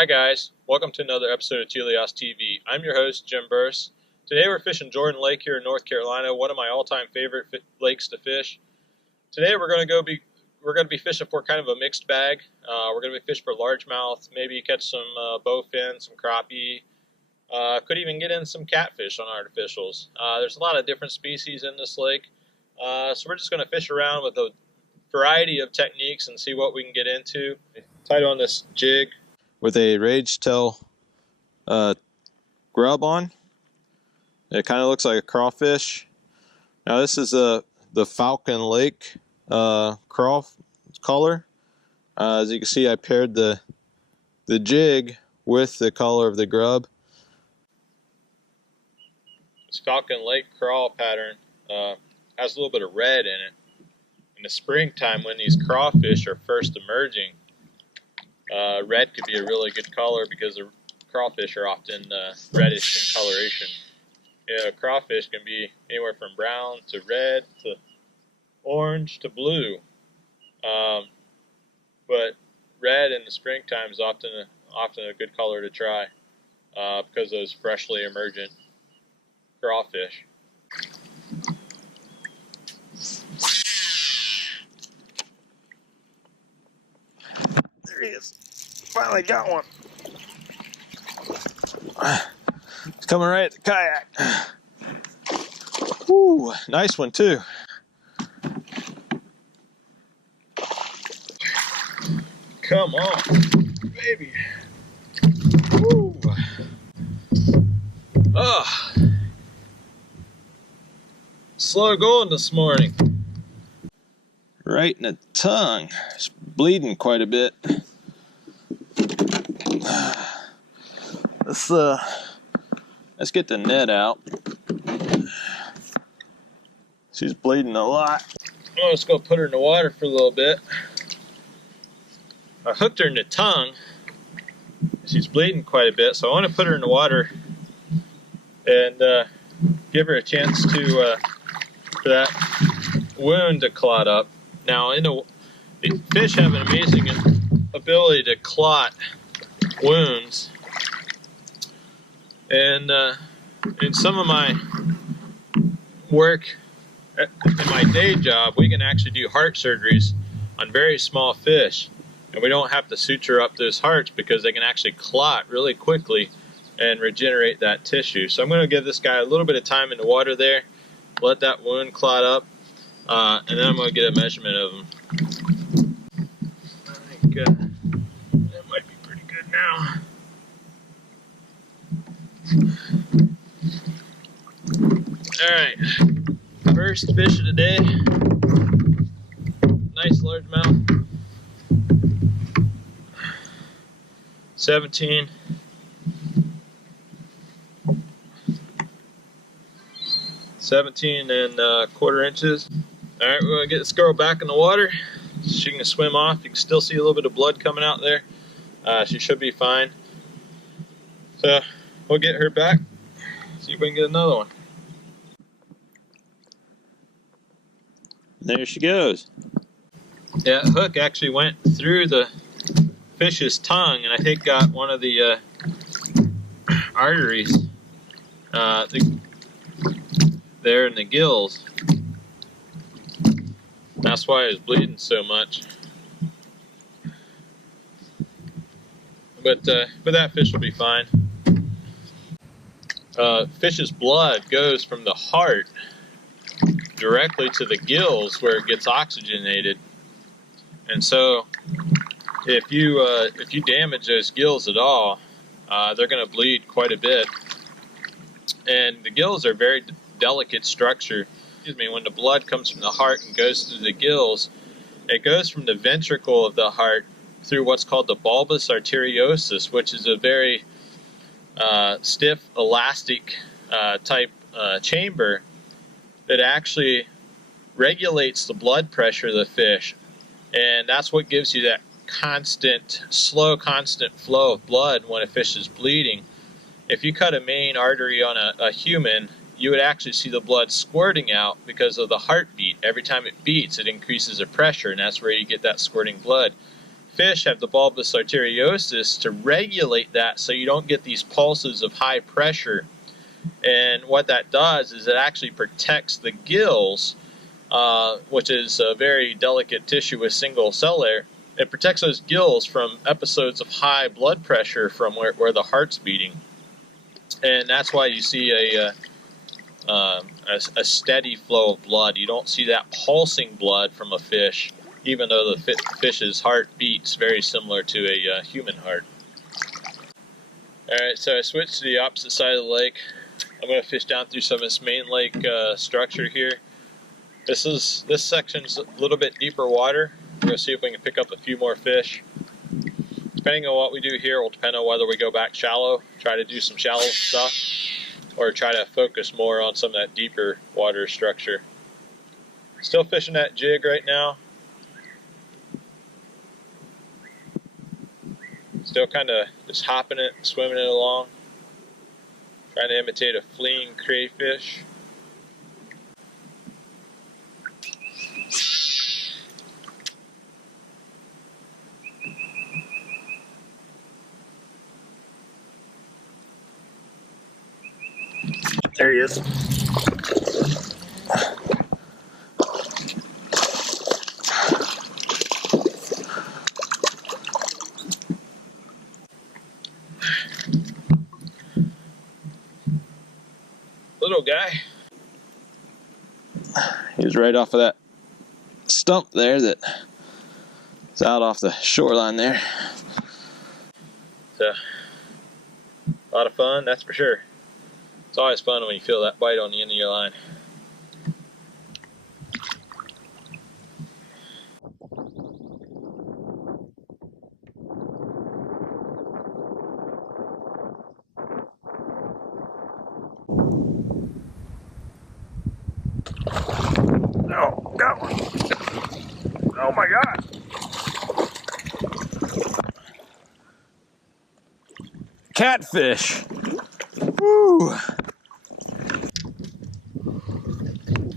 Hi guys, welcome to another episode of Teleost TV. I'm your host, Jim Burse. Today we're fishing Jordan Lake here in North Carolina, one of my all-time favorite lakes to fish. Today we're going to be fishing for kind of a mixed bag. We're going to be fishing for largemouth, maybe catch some bowfin, some crappie. Could even get in some catfish on artificials. There's a lot of different species in this lake, so we're just going to fish around with a variety of techniques and see what we can get into. Tied on this jig with a rage tail grub on. It kind of looks like a crawfish. Now this is the Falcon Lake craw color. As you can see, I paired the jig with the color of the grub. This Falcon Lake crawl pattern has a little bit of red in it. In the springtime, when these crawfish are first emerging, red could be a really good color because the crawfish are often reddish in coloration. Crawfish can be anywhere from brown to red to orange to blue, but red in the springtime is often a good color to try because of those freshly emergent crawfish. There he is. Finally got one. It's coming right at the kayak. Woo, nice one too. Come on, baby. Woo. Oh. Slow going this morning. Right in the tongue. It's bleeding quite a bit. Let's get the net out. She's bleeding a lot. I'm just going to put her in the water for a little bit. I hooked her in the tongue. She's bleeding quite a bit, so I want to put her in the water and give her a chance to for that wound to clot up. Now, the fish have an amazing ability to clot wounds, and in some of my work in my day job, we can actually do heart surgeries on very small fish, and we don't have to suture up those hearts because they can actually clot really quickly and regenerate that tissue. So I'm going to give this guy a little bit of time in the water there, let that wound clot up, and then I'm going to get a measurement of him. I think that might be pretty good now. Alright, first fish of the day. Nice largemouth. 17. and quarter inches. Alright, we're going to get this girl back in the water. She can swim off. You can still see a little bit of blood coming out there. She should be fine. So we'll get her back. See if we can get another one. There she goes. Yeah, that hook actually went through the fish's tongue, and I think got one of the arteries there in the gills. That's why it was bleeding so much. But that fish will be fine. Fish's blood goes from the heart directly to the gills where it gets oxygenated, and so if you damage those gills at all, they're going to bleed quite a bit. And the gills are very delicate structure. When the blood comes from the heart and goes through the gills, it goes from the ventricle of the heart through what's called the bulbous arteriosus, which is a very stiff, elastic type chamber that actually regulates the blood pressure of the fish, and that's what gives you that slow, constant flow of blood when a fish is bleeding. If you cut a main artery on a human, you would actually see the blood squirting out because of the heartbeat. Every time it beats, it increases the pressure, and that's where you get that squirting blood. fish have the bulbous arteriosus to regulate that so you don't get these pulses of high pressure. And what that does is it actually protects the gills, which is a very delicate tissue with single cell layer. It protects those gills from episodes of high blood pressure from where the heart's beating. And that's why you see a steady flow of blood. You don't see that pulsing blood from a fish, even though the fish's heart beats very similar to a human heart. Alright, so I switched to the opposite side of the lake. I'm going to fish down through some of this main lake structure here. This section's a little bit deeper water. We're going to see if we can pick up a few more fish. Depending on what we do here will depend on whether we go back shallow, try to do some shallow stuff, or try to focus more on some of that deeper water structure. Still fishing that jig right now. Still kind of just hopping it, swimming it along. Trying to imitate a fleeing crayfish. There he is. Little guy. He was right off of that stump there that is out off the shoreline there. So, a lot of fun, that's for sure. It's always fun when you feel that bite on the end of your line. Oh, got one. Oh my God. Catfish. Woo.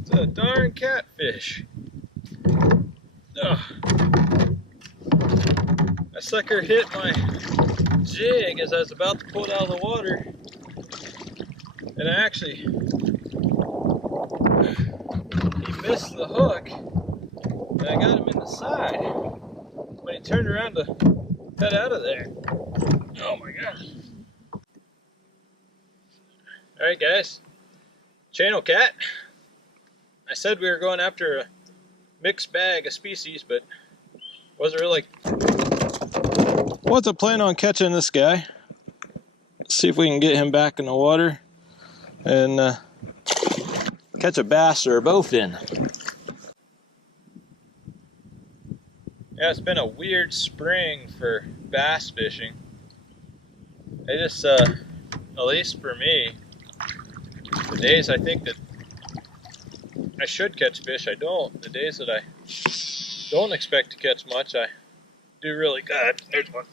It's a darn catfish. Oh. That sucker hit my jig as I was about to pull it out of the water. And I actually, he missed the hook. And I got him in the side when he turned around to head out of there. Oh my gosh. Alright guys, channel cat. I said we were going after a mixed bag of species, but wasn't really planning on catching this guy. Let's see if we can get him back in the water and catch a bass or a bowfin. Yeah, it's been a weird spring for bass fishing. They just, at least for me, the days I think that I should catch fish, I don't. The days that I don't expect to catch much, I do really good. There's one.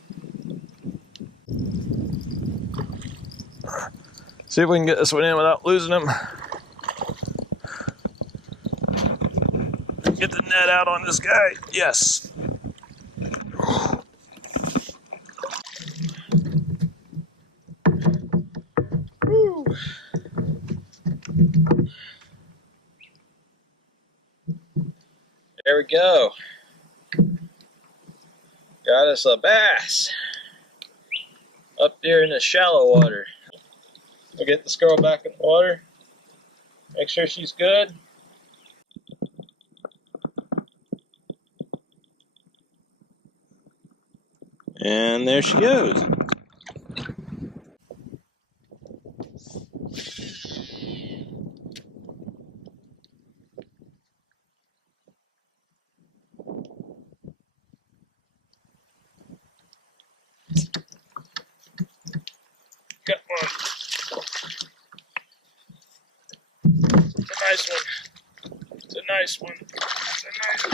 See if we can get this one in without losing him. Get the net out on this guy. Yes. Woo. There we go. Got us a bass up there in the shallow water. We'll get this girl back in the water. Make sure she's good. And there she goes. Got one. It's a nice one. It's a nice one. It's a nice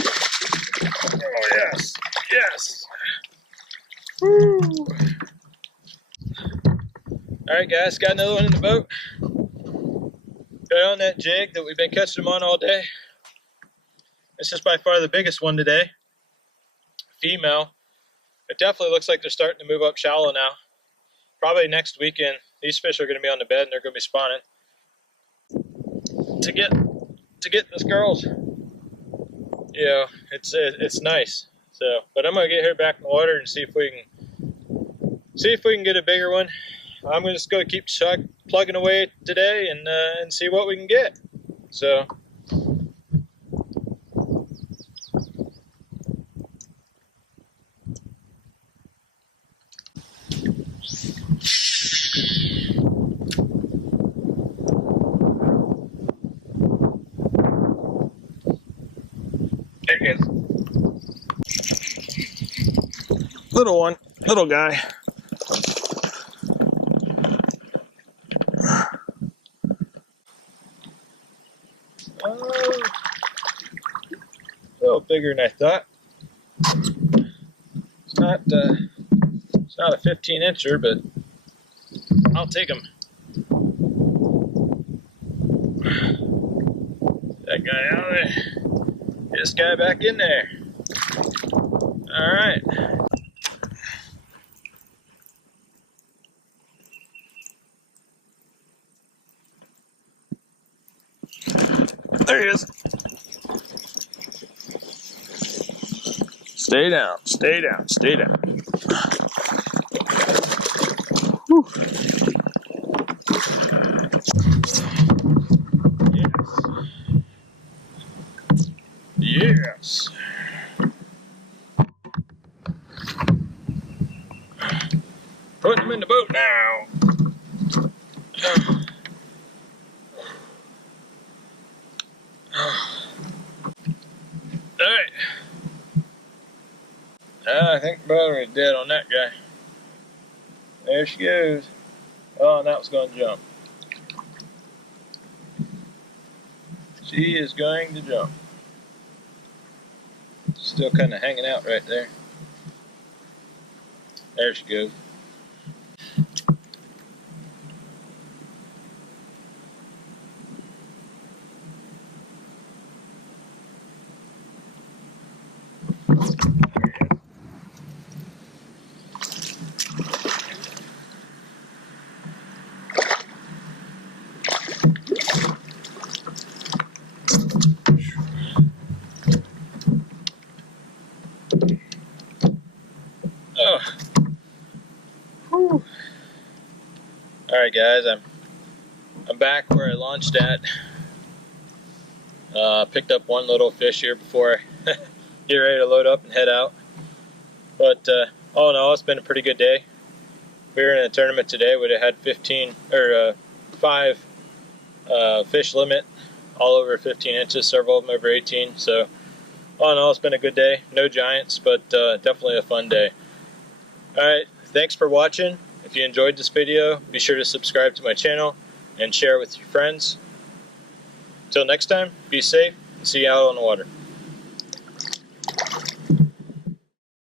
one. Oh, yes. Yes. Woo. Alright, guys. Got another one in the boat. Got on that jig that we've been catching them on all day. This is by far the biggest one today. Female. It definitely looks like they're starting to move up shallow now. Probably next weekend, these fish are going to be on the bed and they're going to be spawning. To get this girls, it's nice. So, but I'm gonna get her back in the water and see if we can get a bigger one. I'm just gonna keep plugging away today and see what we can get. So. There he is. Little one, little guy. A little bigger than I thought. It's not a 15-incher, but I'll take him. That guy out of there. This guy back in there. All right. There he is. Stay down, stay down, stay down. Whew. Yes. Yes. Putting him in the boat now. Alright. I think the battery's dead on that guy. There she goes. Oh, and that was going to jump. She is going to jump. Still kind of hanging out right there. There she goes. Oh. Whew. All right, guys, I'm back where I launched at. Picked up one little fish here before I get ready to load up and head out. But all in all, it's been a pretty good day. We were in a tournament today. We'd have had 5 fish limit, all over 15 inches, several of them over 18. So all in all, it's been a good day. No giants, but definitely a fun day. All right, thanks for watching. If you enjoyed this video, be sure to subscribe to my channel and share it with your friends. Until next time, be safe and see you out on the water.